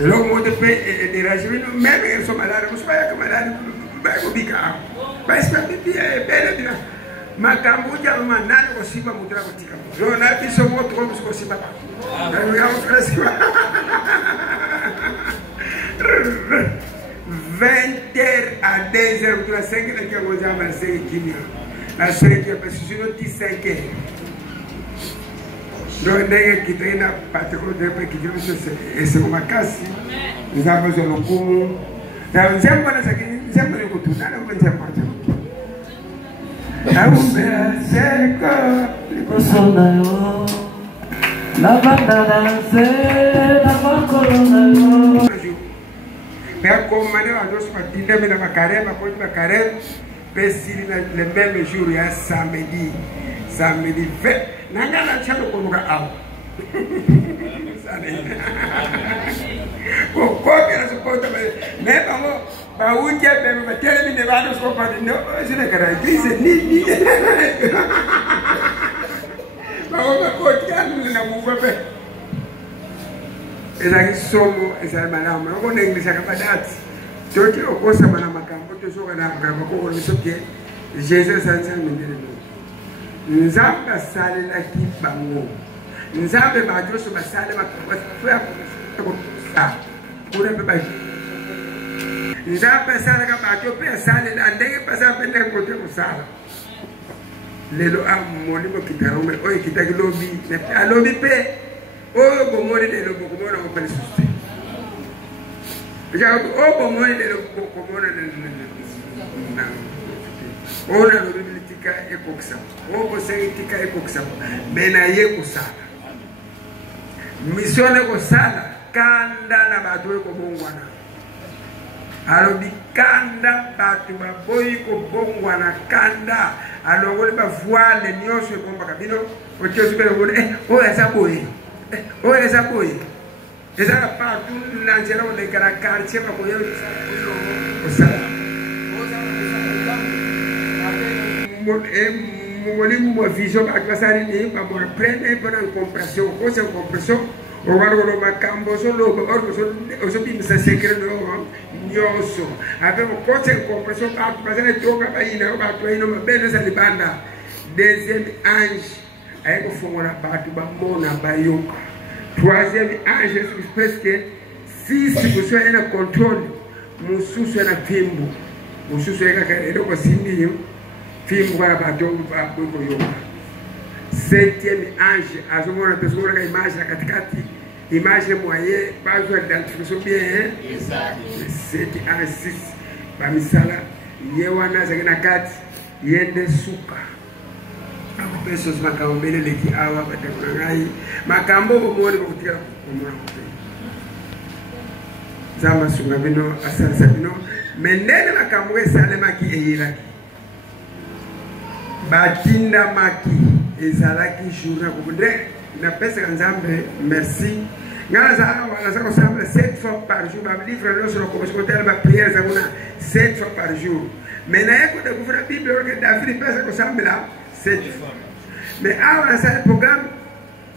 Et là, on fait des régimes, même ils sont malades, on ne pas malade, on ne pas parce que belle bien. Ma Cambodia, ma nana aussi, ma moutra, je n'ai pas ce mot trop, parce que c'est pas. 20h à 2h, tu as 5 h qui ont déjà versé la 5h, parce que sinon, tu 5h. Donc, dès que tu as pas de côté, et c'est ma casse. Nous avons besoin de coup. Nous avons besoin de coup. Nous avons besoin de coup. Mais comme le même jour, il y a samedi 20. Misione ko sala kanda na batu ko bongwana alo bikanda batu baboyi ko bongwana kanda alo wole ba voile nyoswe bomba kabino o tiosu be wole o esa boyi esa patu nanjera wole kara quartier ba ko yo o sala Moni mo vision ba klasari ni ba mo prendre pour une compression ko c'est compression o wargo lo makambo so lo orgo so bi sa secret lo nyoso ave mo ko c'est compression ba passer toka ba ina ba to ino mabele sa libanda deuxième ange ay ko fongola ba tu ba mona ba yoka troisième ange c'est presque 6 ko ena contrôle mususu ena pimbo mususu eka ka edo ko sindi Film para bato ba doko yo. Septième ange, azomona pessoa que imagem na katikati, imagem moye, bazo identification bien, hein? Exact. 7 ange 6. Ba misala yewana zangina kati yende suka. Ako pessoas makambele leki awa batekungai, makambo bomoni bokutika komona kote. Zama sunga bino asansa bino, menene makambo esale maki eyiraki. Batinda maki ezalaki journée kubudre na pesa kanzambe merci ngala za ko sambe 7 fois par jour ba livre lo sur ko ko tel ba prière za kuna 7 fois par jour mais na yako de couvrir bible que David pesa ko sambe là 7 fois mais avant ça le programme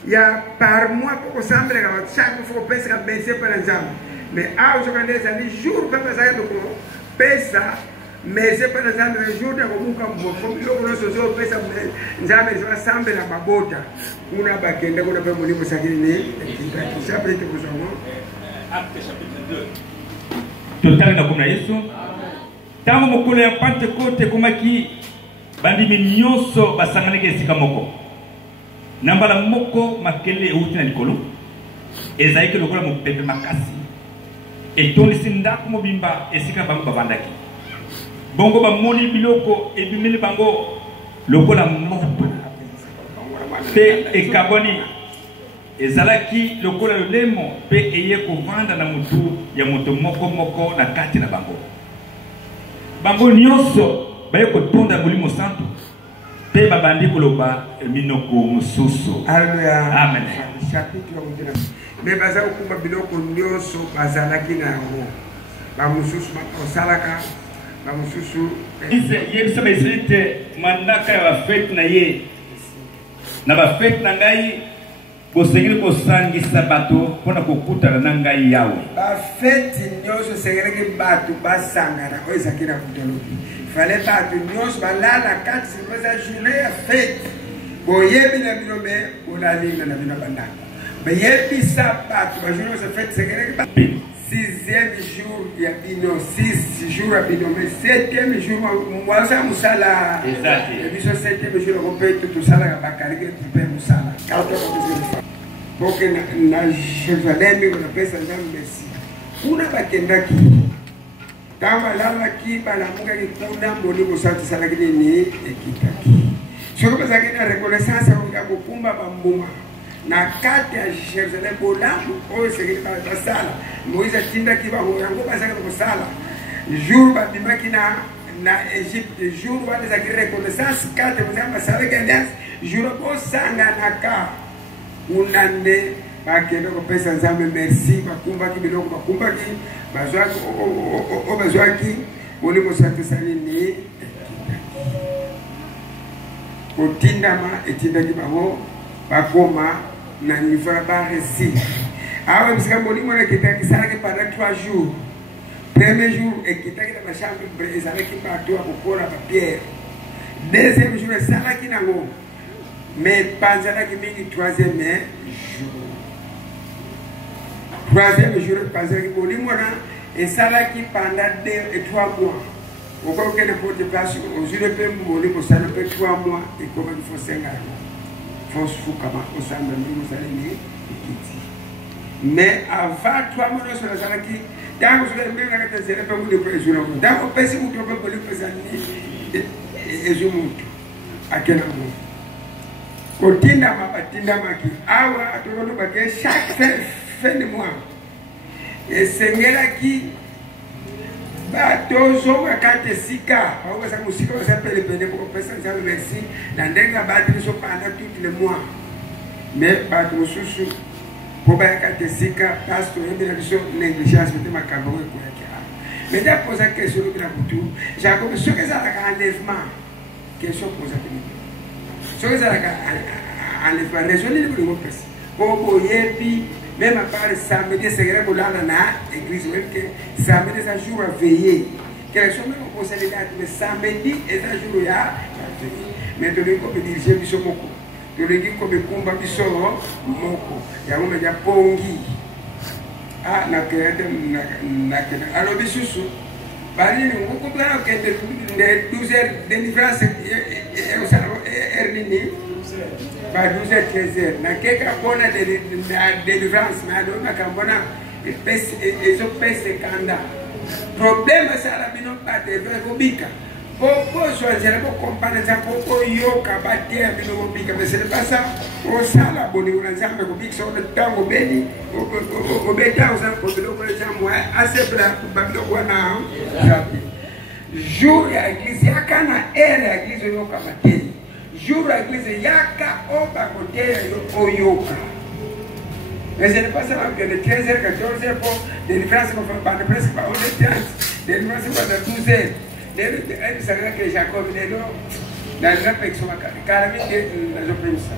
il y a par mois pour ko sambe ka chaque fois pesa ka baisser par exemple mais à aujourd'hui ça les jours pas ça ko pesa mais c'est pas dans un jour de kumuka mbofu loko noso pesa nzame zwasambe la mabota kuna bakenda kuna pe mulimo sakini ni chapitre kusoma Acte chapitre 2 total na kuna Yesu tango mukolo ya Pentecote kumaki bandimi nyonso basanganeke sika moko nambala moko makele uti na likolo ezaike lokola mopepe makasi etondisi ndako mobimba esika bango bavandaki bongo ba moni biloko ebimeli bango lokola moto pe ekaboni ezalaki lokola lemo pe eye kovanda na mutu ya moto moko na kati na bango nyonso baye kotonda molimo santo pe babandi koloba minoko mususu. Haleluya. Amen. Chapitre ngina me baza okuba biloko nyonso bazalaki na yango ba mususu osalaka Mamususu yebisa ba Israelite mandaka ya fête na ye na ba fête na ngai Bosengeli kosangisa bato pona kokutana na ngai yawe. Ba fête nyonso sengeli bato basangana oyo ezakina kutolobi. Fallait bato nyonso balala kati sikoza journée ya fête. Boyebi na bino be olalinga na bino bandako. Boyebi sa bato ba journée se fête sengeli ba 6e jour ya bino 6 jours ya bino mais 7e jour mwaza musala. Exact. Et biso 7e jour ko pe tout sala ka bakarike pe musala. Kato ko porque na Jerusalém kuna pesa nzambe merci. Kuna bakendaki. Kama lala ki balamuka ki kuna mboni musati sala kini ekitaki. Soko bazaki na reconnaissance ya kukumba bambuma. Na kati ya Jerusalem bolamu oyo sekeli basala. Moïse tinda ki ba yango bazaki kusala. Jour babimaki na Egypte jour wana zaki reconnaissance kati muzamba sala kende jour bo sanga naka. Unande bakende ko pesa nzambe merci bakumbaki biloko bakumbaki bazwaki o bazwaki boli mosante salini kotindama etindaki bango bakoma na niveau ba récit awe bisika boli mona kitaki salaki pendant 3 jours. Premier jour ekitaki na chambre ezalaki bato akokola ba pierre. Deuxième jour salaki nango mais panzala qui mingi 3e jour. 3e jour panzala qui boli mona et sala qui pendant 2 et 3 mois. Au cas où qu'elle porte place aux yeux de paix boli pour ça peut 3 mois et comment il faut 5 ans. Faut fou comment au sein de nous allez mais avant 3 mois sur la sala qui dans vous avez même la tête c'est pas vous de pression. Dans au pays où tu peux boli pour ça et je monte à quel moment kotinda mabatinda maki awa atokolo bake chaque fin de mois esengela ki bato zo wakate sika awa sa musika wa s'appelle pene pour pesa ça merci na ndenga batri so pendant tout le mois mais bato susu pour bakate sika parce que il y a des négligence de makambo ko yake mais da poser question de la butu jacob ce que ça la enlèvement question poser so que ça a les raisonner le bon place pour yebi même à part samedi c'est vrai pour la na église même que samedi c'est un jour à veiller quelles sont même pour célébrer mais samedi est un jour à mais de l'éco de diriger biso moko de l'équipe comme kumba biso moko ya ngome ya pongi ah na kete na alors bisusu bali ni ngoko plan que de 12 heures de différence et au salon ernini ba 12 heures 13 heures na keka bona de différence na do na kambona pese ezo pese kanda problème ça la bino pas de kobika popo choisir pour comparer ça popo yoka batia bino kobika mais c'est pas ça au sala boni unazamba kobika sur le temps obeni obeta usa pour le exemple assez bla babilo wana jour ya église yakana era église yoka mateli jour ya église yaka oba kotera oyoka mais ce n'est pas seulement que les 13h 14h pour des différences qu'on fait pas presque pas on est 30 des différences pas de 12h les ça que Jacob les là dans la réflexion calamité la jopemsa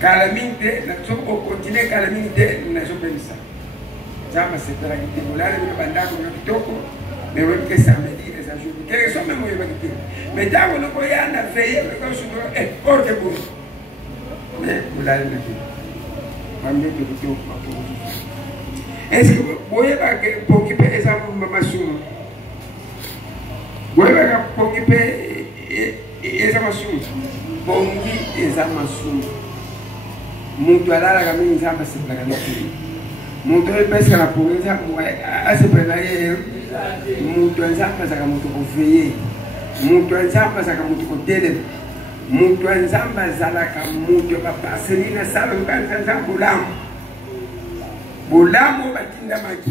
calamité la soko continuer calamité la jopemsa zama c'est para que te volar le bandako no kitoko mais ouais que samedi les jours quels sont même moi mais dans le koya na veiller que je dois être hors de bon mais volar le est-ce que vous voyez pour occuper les informations vous voyez pour occuper les informations bongi les informations muntu alala kama nzamba sibla kana muntu epesa na poeza asepela yeye muntu nzamba saka muntu kuveye muntu nzamba saka muntu kutele muntu nzamba zalaka muntu bapaselina sala mbanza bulamu bulamu batinda maki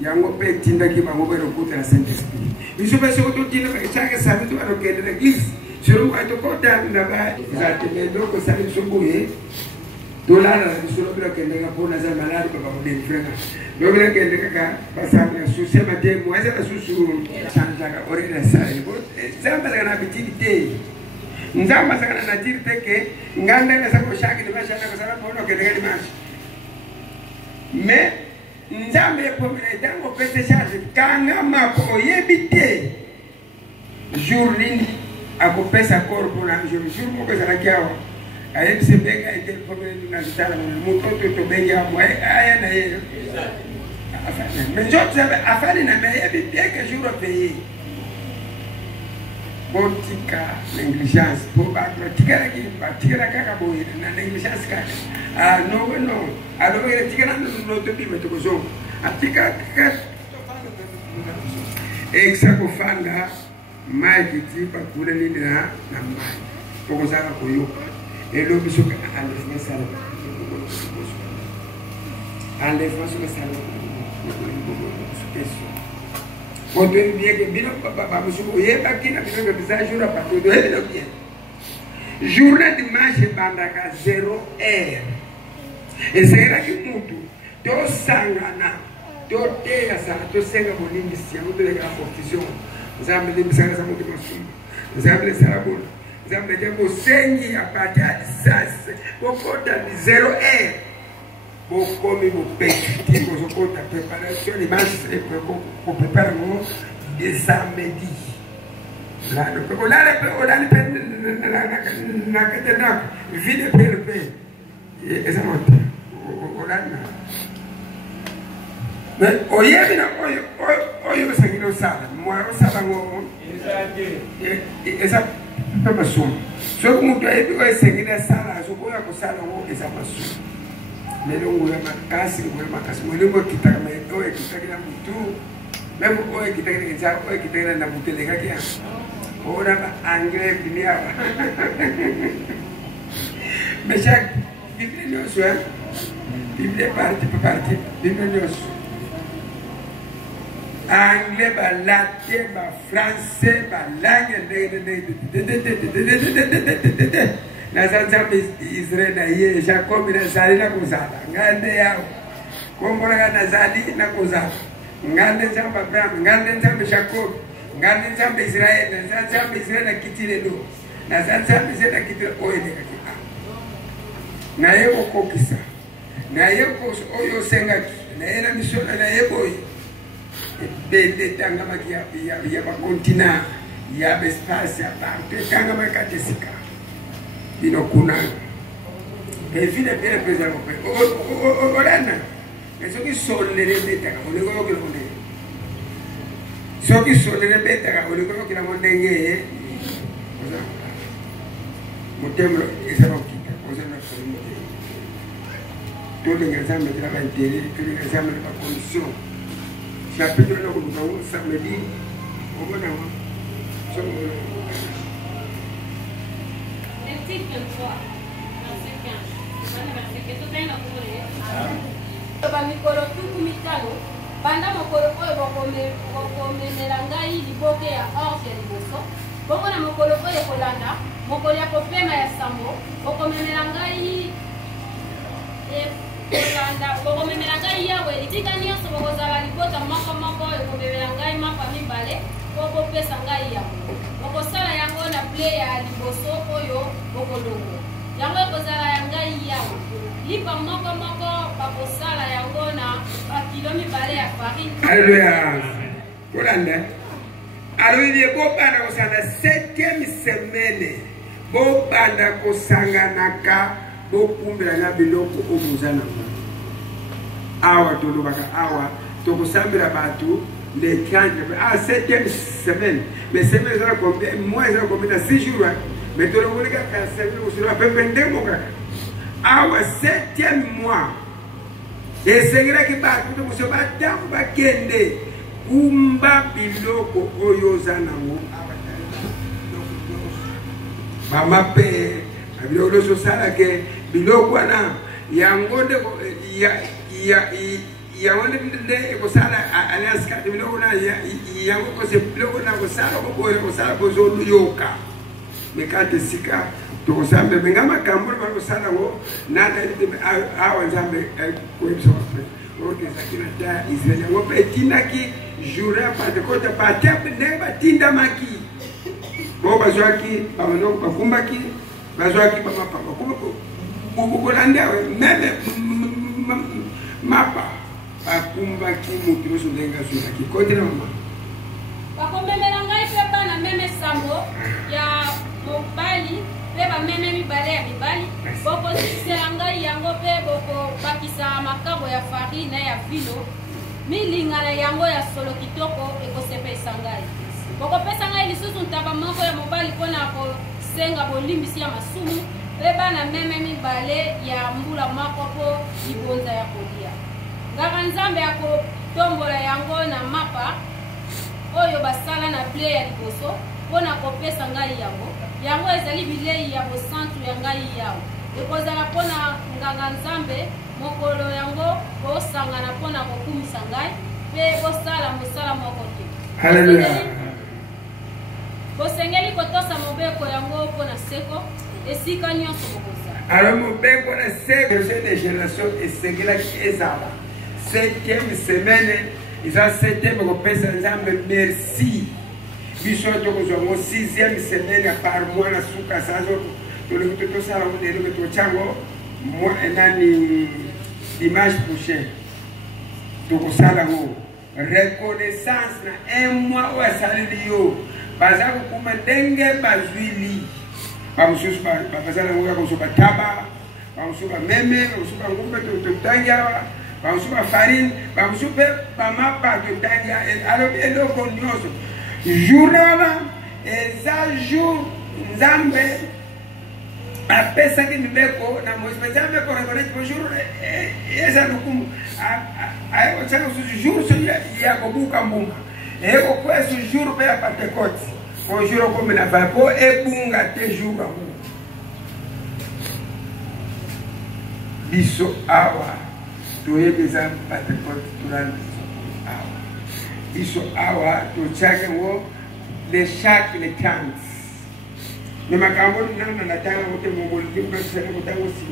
yango pe tinda ki bango bero kuta na Saint Esprit biso beso to tinda ba chaka sabe to arokende l'église sur moi to kota na ba zatele doko sabe so boye dolala biso lo kende ga pona za malade ba ba de frère lo bila kende kaka pasable na susi mate moise na susu chanja ga ore na sale bo zamba na bitivité nzamba sakana na dire que nganda na sako shaki de mashana ko sala bono ke ngani mash mais nzambe ko mena dango pese charge kanga mako yebite jour nini akopesa corpo na jour mo ko sala kiawa aye se benga ite problème na zitala mo to benga mo aya na ye mais je sais afali na me yebite que jour a payé Botika négligence, tika kaka boye na négligence kaka. Ah no no, alors il tika na no to bi meto kozo. Atika kaka. Exako fanga mai kiti pa kule ni na mai. Poko sala koyoka. Elo biso ka alefna sala. Alefna sala. On doit bien que bien papa monsieur oye ba kina bien que ça jour pas tout doit être bien journée dimanche bandaka 0 heure et c'est là que mutu to sangana to tega sa to senga bonini si on doit la confusion nzambe ndi bisanga sa mutu masumba nzambe sala bona nzambe jambo sengi apata sasa bokota 0 heure comme vous pétez vos autres préparations, les masses pour préparer des samedis. Là, le peuple, là, vide PLP. Et ça monte. Mais, au yébi, oyo sakino sala. Moi, sala ngo. Et ça peut pas soum. Ce que nous devons faire, c'est que sala, ce qu'on a pour sala, et ça pas soum. Melongo ya makasi melongo kitaka maito kitaka na mutu même oye kitaka ni za oye kitaka na mutu le kakia ora ba anglais bilia mais chaque bible no soit bible parti bible no anglais ba latin ba français ba langue na nzambe Israel na ye Jacob na zali na kuzala ngande yao kombora na zali na kuzala ngande nzambe Abraham ngande nzambe Jacob ngande nzambe Israel na nzambe Israel na kitile do na nzambe Israel na kitile oile kakika na ye okokisa na ye ko oyo sengaki na ye na misona na ye boy bende tanga makia ya ba continent ya ba espace ya parte tanga makatesika ino kuna e fine per preservo orana e so che sollere beta ka ole ko ke monde so che sollere beta ka ole ko ke la monde nge cosa motemlo e sa rokita cosa na so monde to le ngasame tra ba interi to le ngasame ba condition chapitre no ko ka samedi o bona so mikolo tuku mitano banda mokolo oyo bokomemela ngai liboke ya orge ya liboso bongo na mokolo oyo ekolanda mokolo ya kopema ya sambo bokomemela ngai bokomemela ngai yawe litika nyonso bokozala libota moko oyo komemela ngai mapa mibale po bopesa ngai yawe bokosala yango na ple ya liboso oyo bokolongo yango ekozala ya ngai yawe lipa moko bakosala yango na bakilo mibale ya farine. Alléluia. Kolanda. Alors il est beau banda kosanga 7e semaine. Beau banda kosanga naka beau kumbela na biloko obuzana. Awa tolobaka awa tokosambela batu les 7e semaine. Mais semaine ça combien mois ça combien 6 jours. Mais tolobaka ka semaine usura pembende moka. Awa 7e mois. Et c'est vrai que batu to ba damu ba kende kumba biloko oyo zanango. Mama pe biloko so sala ke biloko na yango de ya wonde de ko sala alias ka biloko na yango ko se biloko na ko sala ko sala ko zo luyoka. Me kante sika to sambe ngama kambura ko sala wo na da awa zambe ko so porque sakina ta Israel ngo pe tinaki jura pa de kota pa tembe ne ba tinda maki bo bazwaki bamano bakumbaki bazwaki bamapa bakubolanda meme mapa bakumbaki mutu so ndenga zunaki kote na mama bakomemela ngai pe bana meme sambo ya mobali pe ba meme mibale ya mibali boko sisela ngai yango pe boko bakisa makabo ya farine ya vilo milingana yango ya solo kitoko ekosepesa ngai boko pesa ngai lisusu ntaba moko ya mobali mpona kosenga bolimbisi ya masumu pe bana meme mibale ya mbula moko po libonza ya kolia ngaka nzambe akotombola yango na mapa oyo basala na ble ya liboso mpona kopesa ngai yango ezali bilei ya bosantu ya ngai yawo ekozala mpona nganga nzambe mokolo yango bosangana mpona kokumisa ngai mpe bosala mosala moko te bosengeli kotosa mobeko yango mpona seko esika nyonso bokozala alors mobeko na seko de génération esengelaki ezala 7e semaine eza 7e kopesa nzambe merci biso tokozwa ngo 6e semaine par mois na suka sazo toleki tosala ngo lelo tochango nani dimanche prochain tokosala ngo reconnaissance na 1 mois oyo asaleli yo baza kokuma ndenge bazwili bamosusu bazala ngo ya koso bataba bamosusu bameme bamosusu bangumbe totangia bamosusu bafarine bamosusu mpe bamapa totangia alobi eloko nyonso jour wana eza jour nzambe apesaki mibeko na moise nzambe korekonete bonjour eza lokumu ayekosaka susu jour so ya kobuka mbunga eyekokwesu jour mpe ya pentecote po jour okomi na vai po ebunga te jour yango biso awa toyebi eza pentecote tolanda awa biso awa totiaki yango le chaque le 15 mais makambo nana na tanga kote mongoliki mkasana kotango si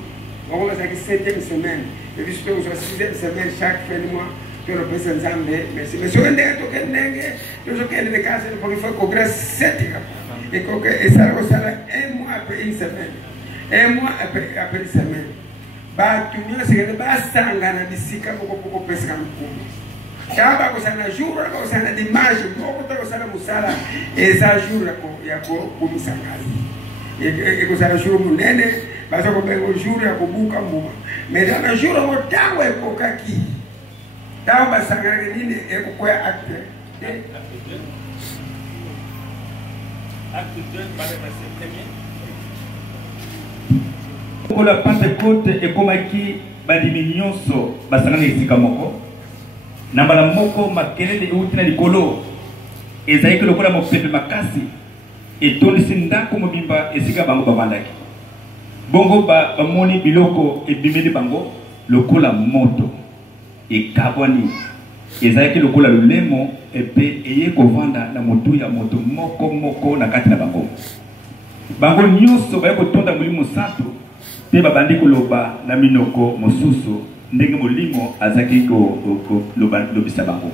bango bazalaki 7e semaine et biso mpe kozwa 6e semaine chaque fin du mois tolopesa nzambe merci mais soki ndenge tokende ndenge tozokende lekasene poki foi kogre 7 ekoke esala kosala 1 mois après une semaine 1 mois après une semaine bato nyonso ekende basangana bisika bokopesaka mikumu kaka bakosala jour wana bakosala dimanche moko te kosala mosala eza jour ya kokumisa ngai ekozala jour monene baza kobenga jour ya kobuka mbuma mais eza na jour yango ntango ekokaki ntango basanganaki nini ekokwya acte okola Pentecôte ekomaki bandimi nyonso basangana esika moko na mbala moko makelele euti na likolo ezalaki lokola mopepe makasi etondisi ndako mobimba esika bango bavandaki bongo bamoni biloko ebimeli bango lokola moto ekabwani ezalaki lokola lolemo epe eye kovanda na motu ya moto moko na kati na bango nyonso baye kotonda molimo santu mpe babandi koloba na minoko mosusu ndenge molimo azaki lobisa bango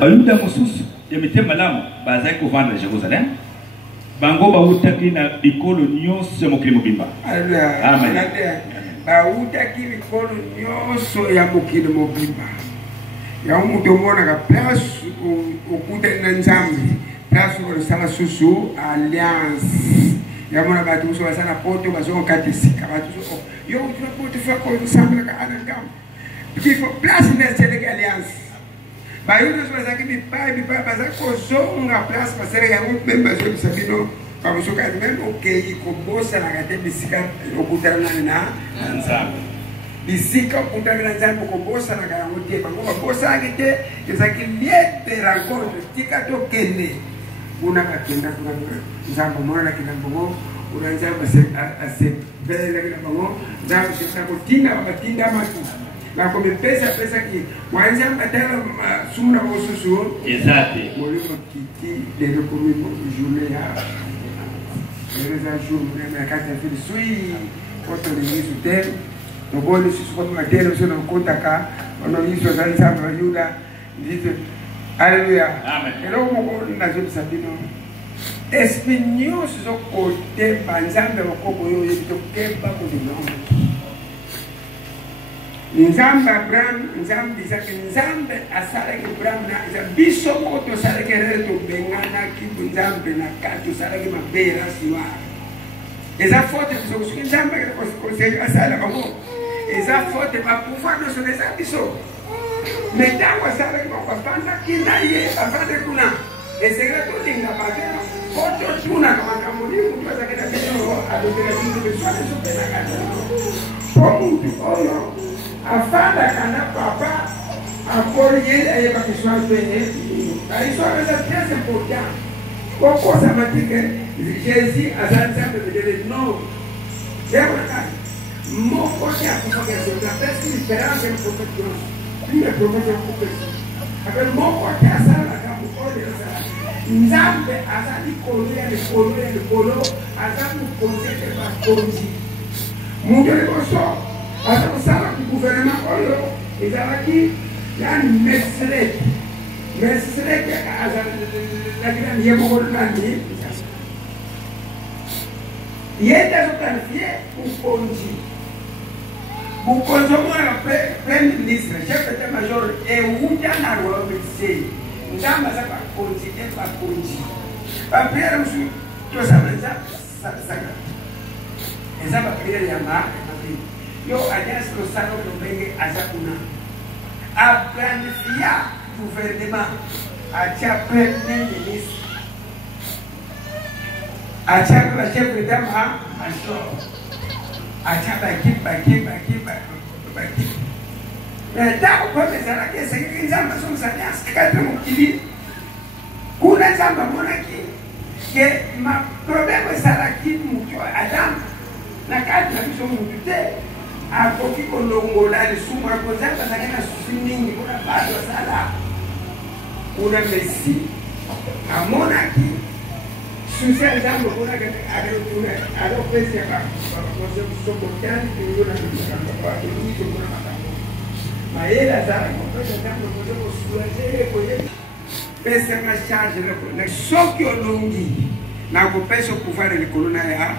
bayuda mosusu ya mitema malamu bazaki kovanda na Jerusalem bango bautaki na bikolo nyonso ya mokili mobimba amen bautaki bikolo nyonso ya mokili mobimba yango moto omonaka place okutani na nzambe place okosala susu alliance yamona bato mosusu baza na poto bazokokata esika bato yo utuna poto fakosambelaka ana ngambo kifo place neseleki alliance bayuda so bazalaki bipai baza kozonga place baseleka yango mpe bazobisa bino bamosuka meme okei kobosanaka te bisika okutana nani na nzambe bisika okutana na nzambe kobosanaka yango te bango babosanaki te ezalaki lieu de rencontre tika tokende kuna bakenda nzambe omonanaki na bango una nzambe asebelelaki na bango nzambe sekisa kotinda babatinda matu bakomepesa pesaki wanzambe atala sumuna mosusu ezate molimo kiti lelo komi journée ya lelo eza jour monene na kati ya vile sui otolingisu te toboni susu komi matele biso nakotaka ono yiso aza nzambe bayuda ndite alleluya eloko moko nazobisa bino esprit nyonso zokote banzambe bakoko yo yekeba kodinonga nzambe Abraham nzambe Isaac nzambe asalaki Abraham na Isaac biso moko tosalaki erreur tobenganaki nzambe na kati tosalaki mabe rasiwa eza faute biso soki nzambe conseil asala bango eza faute bapouvoir nyonso na eza biso me ntango asalaki bango afandaki na ye afande kuna esengela tolinga bato koto tunaka makambo ni mutu azalaki na biso adokela biso beswana ezopenaka po mutu oyo afandaka na papa akoli ye ayebaka histoire pene histoire eza très important kokosama tike Jésus azali nzambe bedele non yemonakani moko te akufaka ezola pesi différence ya prophète nyonso une prophète ya prophétie ape moko te asalaka mokolo ezala nzambe aza likolo ya likolo aza mokonzi ete bakonzi moto liboso aza kosala gouvernement oyo ezalaki yani Mesilek azalaki nani ye moko nani ye nde azoplanifie mokonzi omona premier ministre chef d'état major euta na rolobese nzambe aza bakonzi te bakonzi bapriere mosusu tosala saka eza bapriere ya mabe yo alias losala oyo ndenge aza kuna aplanifia gouvernement atia premier ministre atia ba chef d'état major atia bakipe ntango peuple ezalaki esengeki nzambe azongisa nyasi kati mokili kuna nzambe amonaki ke maproblème ezalaki moto adamu na kati na biso motu te akoki kolongola lisumu ako nzambe azalaki na susi mingi mpona bato asala kuna mesi amonaki susi ya nzambe omonaki alopesi ya bakonsekusokotani toyo na makambo mpona makambo mayele azalaki kopesa nzambe koze kosoulager koye pesanga charge na soki olongi nakopesa pouvoir likolo na ya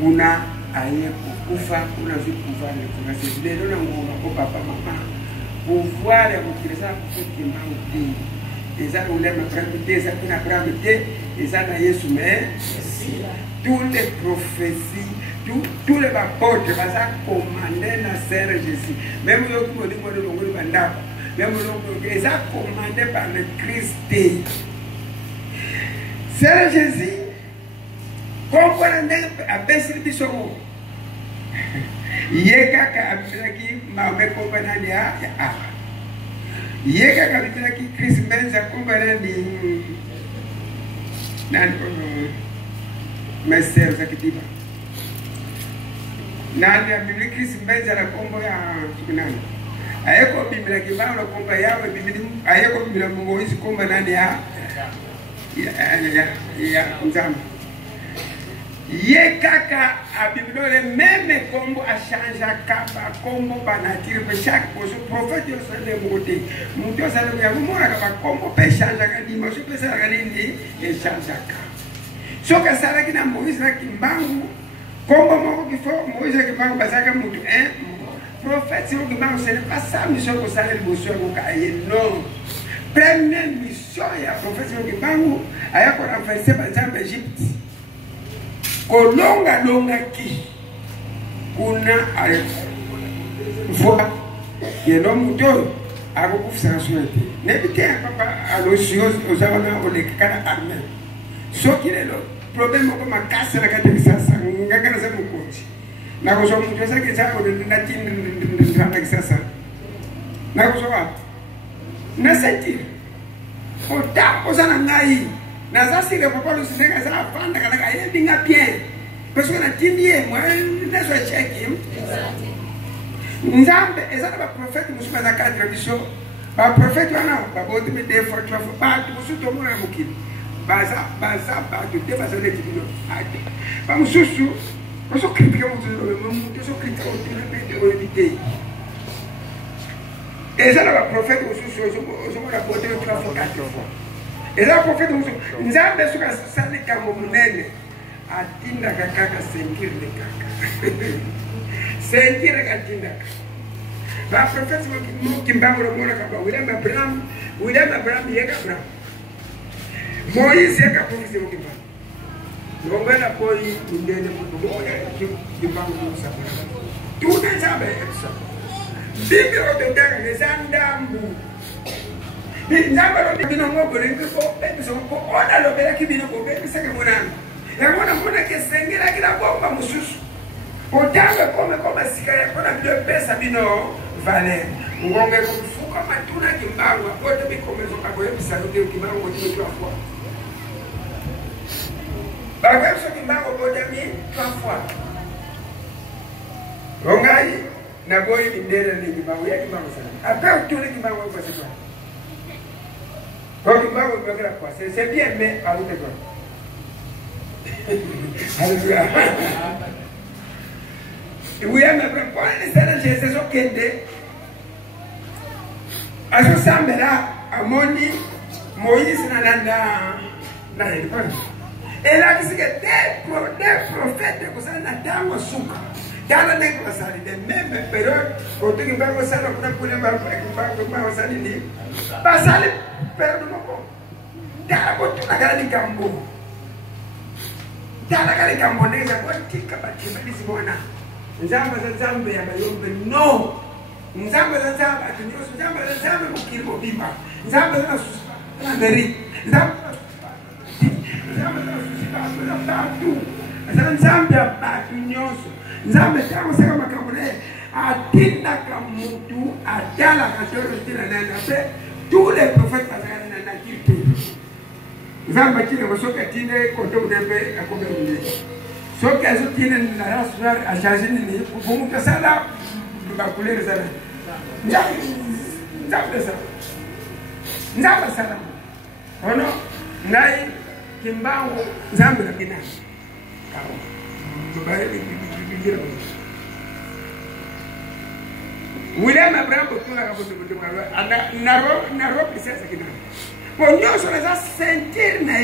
kuna aye kokufa kuna zwi pouvoir likolo lelo na ngonga ko papa mama pouvoir ya kokilisa kokima te eza na ulema Abraham te eza na Abraham te eza na Yesu mais tous les prophéties tous les apôtres baza commandé na Seigneur Jésus même yo ko ndi ko ngoli bandako même ils sont commandés par le Christ. Seigneur Jésus, comprenez à baisser le bisomo. Yekaka abitaki mabe comprenez ya aba. Yekaka abitaki Christ benza comprenez nan master zakitiba. Nani abili Christ benza la kombo ya kunani. Ayeko biblia kibao komba yawe biblia ayeko biblia Moizi komba nani ya nzambe ye kaka abiblia même kombo a changer kaba kombo banatire pe chaque prophète yo sale moté muto sale ya mora ka kombo pe changer ka di mo pe sala ka nini e changer ka so ka sala kina Moizi na kimbangu kombo mo kifo Moizi kimbangu basaka mutu prophète, ce n'est pas ça mission que ça les bossu non. Première mission il y a prophète qui bangu aya ko renverser bazambe Égypte. Kolonga longa ki kuna voix que l'homme muto akokufisa souhaité. Nebite papa alosios ozabana olekana armée. So qui est le problème ko makasa na kati sasa ngakana za mukonzi. Na kuzo mtu sasa chako ndati ndanga sasa na kuzo wapi na senti ota osana ngai na sasa ile papa lu singa sasa panda kana kaye dinga bien parce que na tindie moi na so cheki nzambe ezana ba prophète musuma za kadra biso ba prophète wana ba bote me de for trafo ba musuto mona mukini baza ba to te baza le tibino ade ba mususu je critique je critique au éviter. Et ça, le prophète, je me rapporte 3 fois 4 fois. eza prophète musu nzambe suka sali kambo munene atinda kaka sentir de kaka sentir katinda ba prophète mo kimbango lo mona kaba William Abraham yeka Abraham Moïse yeka prophète mo kimbango ngomela koi ndene mo kimbango musa tuna nzambe epsa bibi odendanga nezandambu Nzamba bino ngo bolengo ko ebiso ko ona lo bela kibino ko be bisake monana yabona mona ke sengela kila bomba mususu otanga kome sika ya kona bino pesa bino vale ngonge kufuka matuna kimbango bote bikomezo kako yebisa ndio kimbango ndio kwa kwa bagabso kimbango bote mi kwa kwa ngongai na boy bindera ni kimbango ya kimbango sana apa utule kimbango kwa sasa. Donc, c'est bien, mais à l'autre côté. Alléluia. Oui, mais pourquoi les salles Jésus sont quittés? À ce moment-là, à Moni, Moïse n'a rien. Et là, c'est que des prophètes que ça n'a pas de souka. Dans la même période, quand tu vas au salon, tu vas au salon, pas salé. Perdonamo. Dala botu na gala nikambo. Dala gala nikambo neza kwa tika batima lisibona. Nzamba za zambe ya bayombe no. Nzamba za zambe atunyoso nzamba za zambe mukirimo bimba. Nzamba za susipa na meri. Nzamba za susipa na tatu. Nzamba ya batunyoso. Nzamba tango seka makamone atinda kamutu adala katoro tila nana pe. Tous les prophètes passent dans la Turquie. Nzamba kile basoka tine kondo ndembe akombe munde. Soka zo tine na rasu a changer ni pour que ça là ba couleur ça. Nzamba sana. Ono ngai kimbango nzamba na bina. Kawo. Tubare bigira. William Abraham kutuna kaboto naro precisa kina. Ponyoso leza sentir na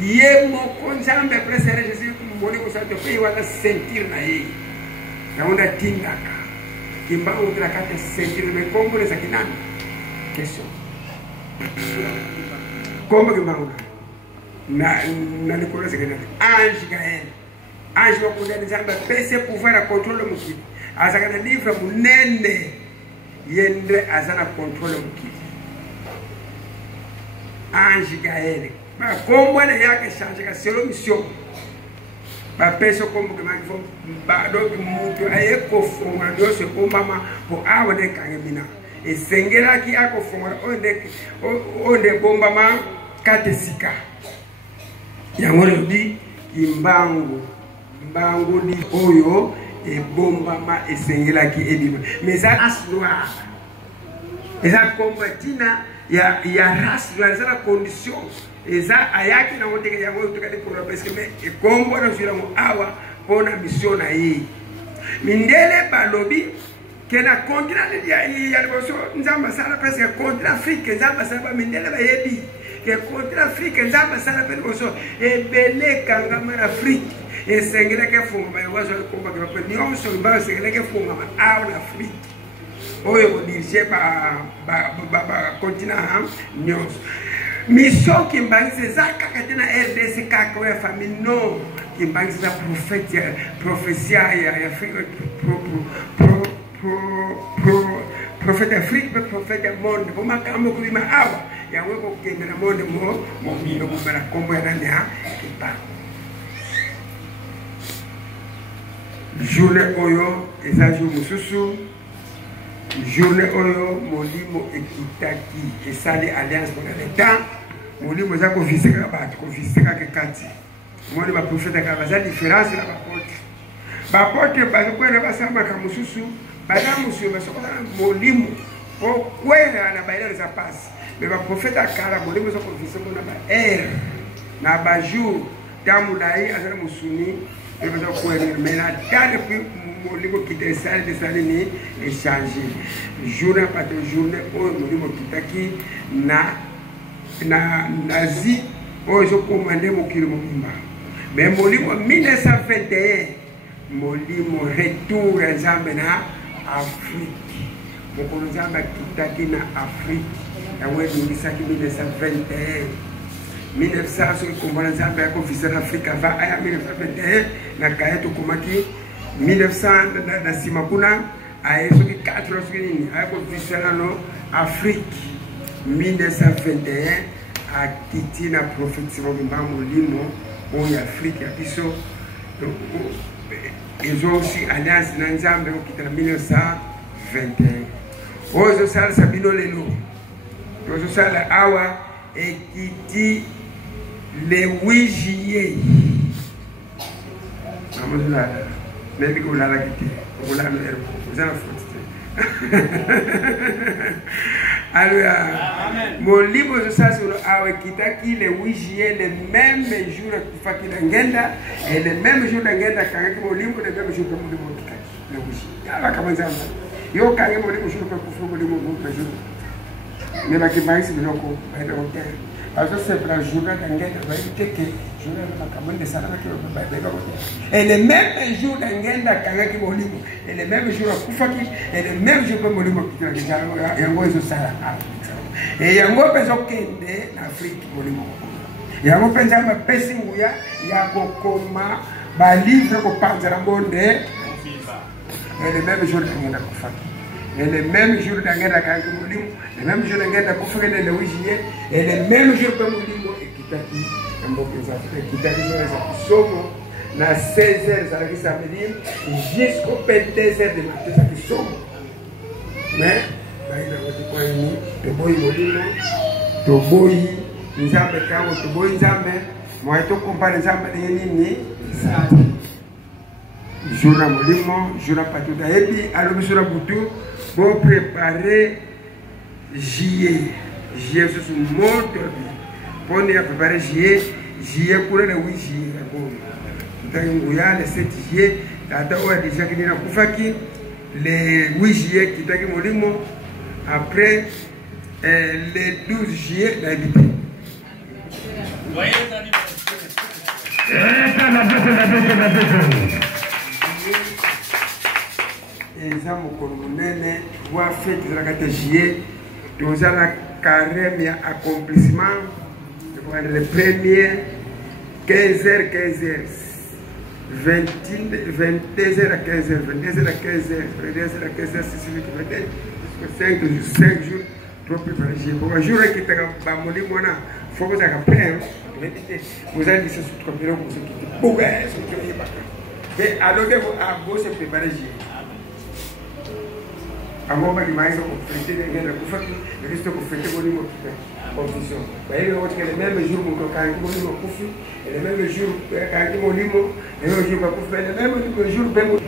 ye mo konzambe presere Jésus kumoni ko sato pe wala sentir na ye. Na onda tindaka. Kimba udra kate sentir me kombo leza kina. Question. Kombo kimba na Nicolas kina. Ange Gaël. Ange ko kundani zamba pese pouvoir à contrôler mon kit. Azakana livre munene yendre azana contrôle mukiti Ange Gaël ba kombo na yake change ka selo mission ba peso kombo ke mangifo ba do mutu ayeko fonga do se komama po awone kangemina esengela ki ako fonga onde bomba ma katesika yangolo di imbangu ni oyo et bomba ma esengela ki edima mais ça race noire et ça combatina ya race noire ça la condition et ça ayaki na wote ya wote kali pour parce que mais e kombo na sura mo awa pona mission na yi mindele balobi kena contrat ya boso nzamba sala presque contre Afrique nzamba sala mindele ba yebi que contre Afrique nzamba sala pe boso e bele kanga ma Afrique e sengela ke funga ba wazo komba ke pa nyonso ba sengela ke funga ma awa na Afrique oyo dirige ba continent nyonso mission qui mbangise zaka katina RDC kako ya famille no qui mbangise za prophétia ya Afrique prophète Afrique prophète monde pour makambo kulima awa ya weko kende na monde mo mbino kubana kombo ya nani ha kipa journée oyo ezajo mususu journée oyo molimo ekitaki esali alliance pour l'État molimo za kofiseka bato kofiseka ke kati moni ba prophète ka baza différence na ba pote ba kwenda basama ka mususu bana mususu basokola molimo o kwenda na baile za passe mais ba prophète akala molimo za kofiseka na ba na ba jour tamulai azana musuni et baza kwenda mais la date depuis molimo kite sale de sale ni échanger journée par journée au molimo kitaki na na nazi ozo commandé mokili mobimba. Mais molimo 1921 molimo retour ya Nzambe na Afrique. Mokolo Nzambe akitaki na Afrique. Yango elingisaki 1921. 1900 soki kombona Nzambe akofisa na Afrique avant aya 1921 na kaya tokomaki 1900 na nsima kuna aye soki 4 soki nini akofisa nano Afrique. 1921 akiti na prophétie mobimba molimo oyo Afrique ya biso ezo aussi alliance na Nzambe okita na 1921 oyo ezosalisa bino lelo tozosala awa ekiti le 8 juillet amozolala nayebi kolala kiti okolala erbo oza na faute te alors molimo ezosalisa bino awa ekitaki le 8 juillet le même jour akufaki na ngenda et le même jour na ngenda akangaki molimo le même jour pe molimo okitaki le 8 juillet abakama Nzambe yo okange molimo jour pe kufa molimo moka jour mais la kibaisi biloko baida hotel azo c'est la journée d'angenda va éviter que journée de makamon de salama qui va baida hotel et le même jour d'angenda kanga ki molimo et le même jour akufaki et le même jour pe molimo ki yango yango ezo sala et yango peso kende na Afrique molimo yango penza ma pesi nguya ya kokoma ba livre ko panzara monde et le même jour d'angenda kufaki. Et le même jour d'Angenda Kankumulimo, le même jour d'Angenda Kufrene le 8 juillet, et le même jour Pamulimo et Kitaki, Kitaki Somo, na 16h, ça qui samedi, jusqu'au 2h de matin, ça qui somme. Mais, to boy molimo, to boy Nzambe kawo, to boy Nzambe, moi to compare Nzambe nini, jour à molimo, jour à patuta, et puis alors sur la boutou, pour préparer juillet. Juillet, c'est un mot de vie. Pour préparer juillet, juillet pour le 8 juillet. Dans le 7 juillet, déjà qui est le 8 juillet, qui est molimo. Après, le 12 juillet, il a évité. Eza mokolo monene wa fête ezalaka te juillet toza na carême ya accomplissement le premier 15h 15h 22h à 15h 22h à 15h 22h à 15h 5 jours trop préparé juillet pour un jour qui était ba molimo na faut que ça prenne vous allez se soutenir pour ce qui est pour et alors que vous se préparer juillet Amor de mais on fait des gens qui font le risque de faire des bonnes conditions. Mais il y a le même jour où quand ils vont au couffin, et le même jour quand ils vont au limo, et le jour où le même jour où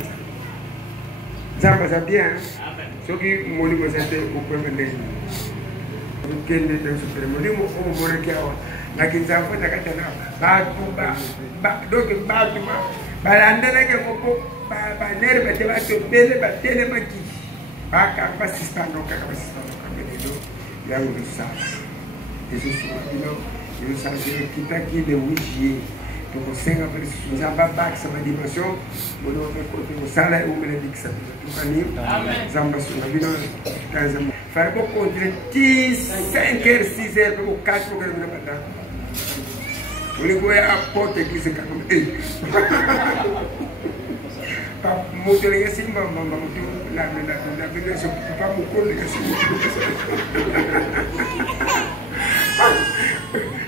ça va bien. Ce qui mon limo c'était au premier jour. Quel est le super mon limo au moment qui a la qui ça fait la catana. Ba donc ba balanda que ko ba nerve te va te belle ba tele ma ki. Baka basistano kabelelo ya urusa eso subilo yo sabe kitaki de 8 juillet to kosenga pele nzamba bakisa ma dimension mono me ko to sala e umele diksa to kani nzamba sunga bino kanza faire ko contre 5h 6h ko 4 ko na bata wole ko ya apote kise ka comme moto le simba mama moto la belle se pas mon col les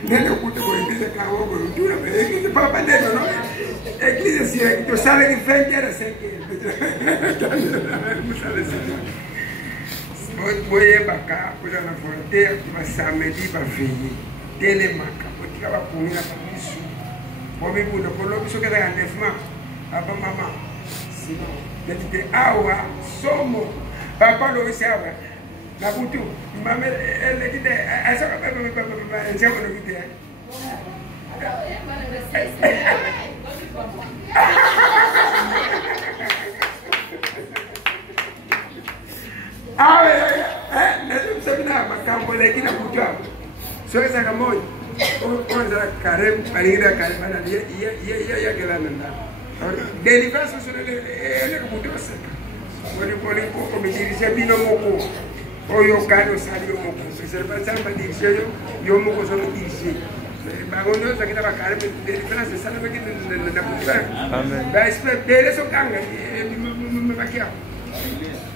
nene kuta ko ibisa ka wo ko tu la be que pas bandero no église si to sale que frente era se voy baka pour la frontière va samedi va veiller telemaka potika ba punira pa bisu bo mi budo ko lo biso que da nefma papa mama Jadi awa somo papa lo isawa na butu mama ele kide asa ka baba njago lo kide awe na sabina makambo le kina butu So esa kamoy. On za karem palinga karem na ya kelana. Délivrance sur le computer. Wani poli ko mi dirige bino moko. Oyo kano sali moko. Se pas ça pas dirige yo moko so dirige. Ba gono za kita bakare délivrance ça na bakita na computer. Amen. Ba espere dele so kanga me bakia.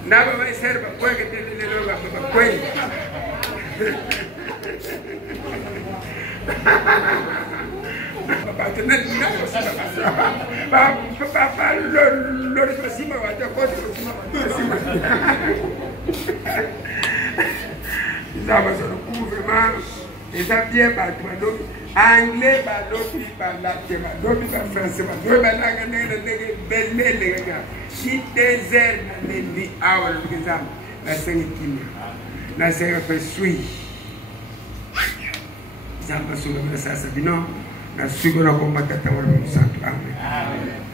Na ba vai ser ba ko que te lo ba ko. Papa, le responsable va te côté ça va se recouvrement et ça bien battu anglais ba l'autre par la tema d'autres par français ba deux ba la ne belle les gars si désert na ndi awal exemple la sengikini na sera pesui Zamba suga sasa bino na sugo na komba tata wa Mungu santo amen.